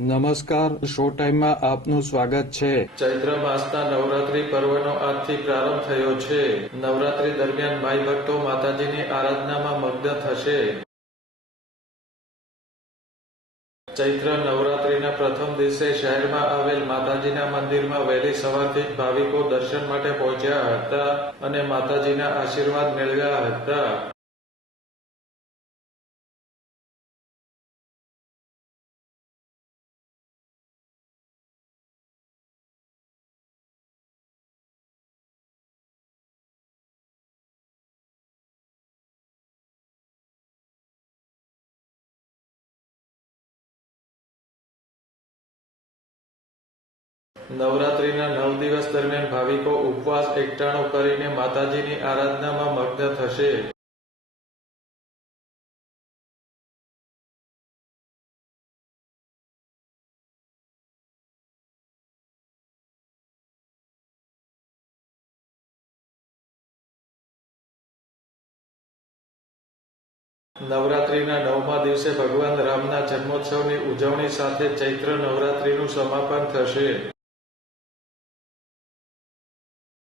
નમસ્કાર, શો ટાઈમમાં આપનું સ્વાગત છે. ચૈત્ર માસના નવરાત્રી પર્વનો આજથી પ્રારંભ થયો છે. નવરાત્રી દરમિયાન માઈ ભક્તો માતાજીની આરાધનામાં મગ્ન થશે. ચૈત્ર નવરાત્રીના પ્રથમ દિવસે શહેરમાં આવેલ માતાજીના મંદિરમાં વહેલી સવારથી જ ભાવિકો દર્શન માટે પહોંચ્યા હતા અને માતાજીના આશીર્વાદ મેળવ્યા હતા. નવરાત્રીના 9 દિવસ દરમિયાન ભાવિકો ઉપવાસ એકટાણું કરીને માતાજીની આરાધનામાં મગ્ન થશે. નવરાત્રીના 9મા દિવસે ભગવાન રામના જન્મોત્સવની ઉજવણી સાથે ચૈત્ર નવરાત્રીનું સમાપન થશે.